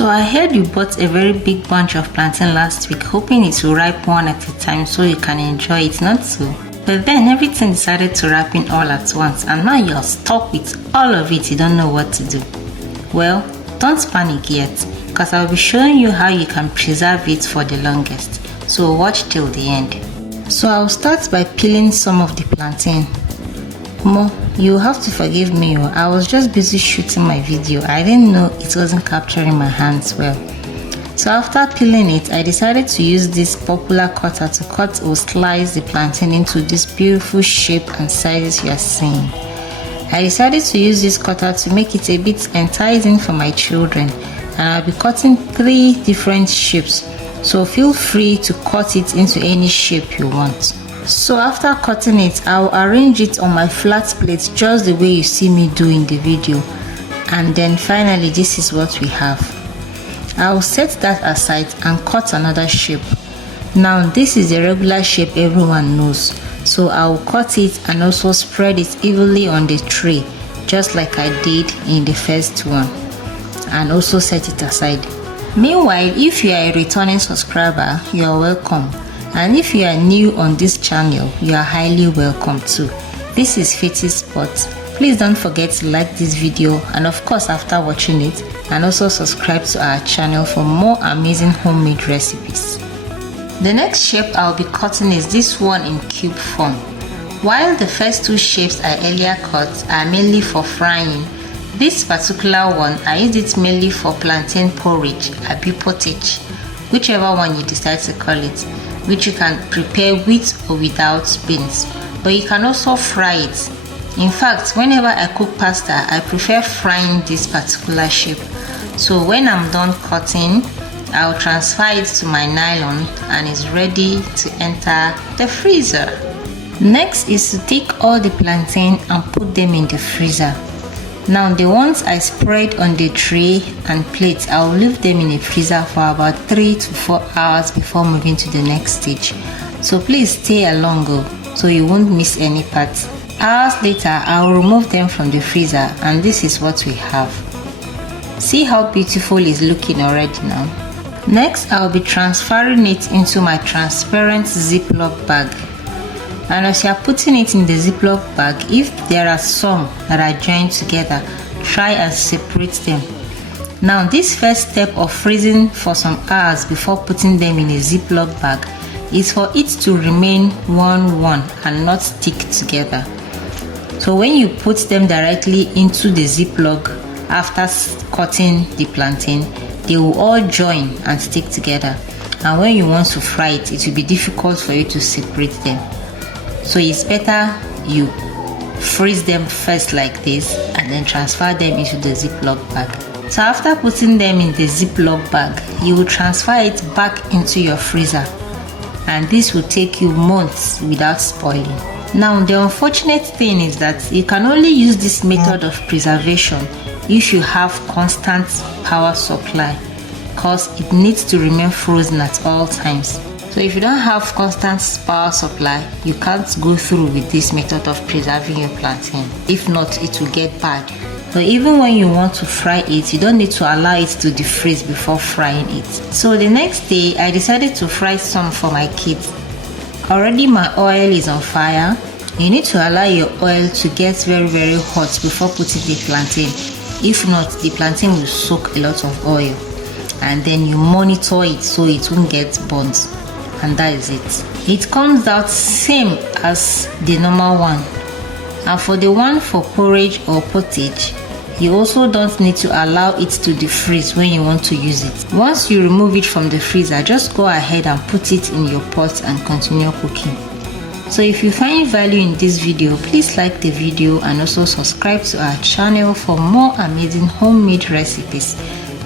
So I heard you bought a very big bunch of plantain last week, hoping it will ripe one at a time so you can enjoy it, not so? But then everything decided to ripen all at once, and now you're stuck with all of it. You don't know what to do. Well, don't panic yet, because I'll be showing you how you can preserve it for the longest. So watch till the end. So I'll start by peeling some of the plantain. Mo, you have to forgive me. I was just busy shooting my video. I didn't know it wasn't capturing my hands well. So after peeling it, I decided to use this popular cutter to cut or slice the plantain into this beautiful shape and sizes you are seeing. I decided to use this cutter to make it a bit enticing for my children, and I'll be cutting 3 different shapes, so feel free to cut it into any shape you want. So after cutting it, I'll arrange it on my flat plate just the way you see me do in the video, and then finally this is what we have. I'll set that aside and cut another shape. Now this is a regular shape everyone knows, so I'll cut it and also spread it evenly on the tray just like I did in the first one, and also set it aside. Meanwhile, if you are a returning subscriber, you are welcome. And if you are new on this channel, you are highly welcome too. This is Faithy Spot. Please don't forget to like this video, and of course after watching it, and also subscribe to our channel for more amazing homemade recipes. The next shape I'll be cutting is this one in cube form. While the first 2 shapes I earlier cut are mainly for frying, this particular one I used it mainly for plantain porridge, abi pottage, whichever one you decide to call it, which you can prepare with or without beans, but you can also fry it. In fact, whenever I cook pasta, I prefer frying this particular shape. So when I'm done cutting, I'll transfer it to my nylon and it's ready to enter the freezer. Next is to take all the plantain and put them in the freezer. Now the ones I spread on the tray and plate, I'll leave them in the freezer for about 3 to 4 hours before moving to the next stage. So please stay along so you won't miss any parts. Hours later, I'll remove them from the freezer, and this is what we have. See how beautiful it's looking already now. Next, I'll be transferring it into my transparent Ziploc bag. And as you are putting it in the Ziploc bag, if there are some that are joined together, try and separate them. Now this first step of freezing for some hours before putting them in a Ziploc bag is for it to remain one and not stick together. So when you put them directly into the Ziploc after cutting the plantain, they will all join and stick together, and when you want to fry it, it will be difficult for you to separate them. So it's better you freeze them first like this and then transfer them into the Ziploc bag. So after putting them in the Ziploc bag, you will transfer it back into your freezer, and this will take you months without spoiling. Now the unfortunate thing is that you can only use this method of preservation if you have constant power supply, because it needs to remain frozen at all times. So if you don't have constant power supply, you can't go through with this method of preserving your plantain. If not, it will get bad. But even when you want to fry it, you don't need to allow it to defreeze before frying it. So the next day, I decided to fry some for my kids. Already my oil is on fire. You need to allow your oil to get very hot before putting the plantain. If not, the plantain will soak a lot of oil, and then you monitor it so it won't get burnt, and that is it. It comes out same as the normal one. And for the one for porridge or pottage, you also don't need to allow it to defreeze when you want to use it. Once you remove it from the freezer, just go ahead and put it in your pot and continue cooking. So if you find value in this video, please like the video and also subscribe to our channel for more amazing homemade recipes.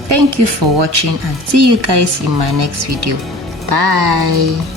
Thank you for watching, and see you guys in my next video. Bye.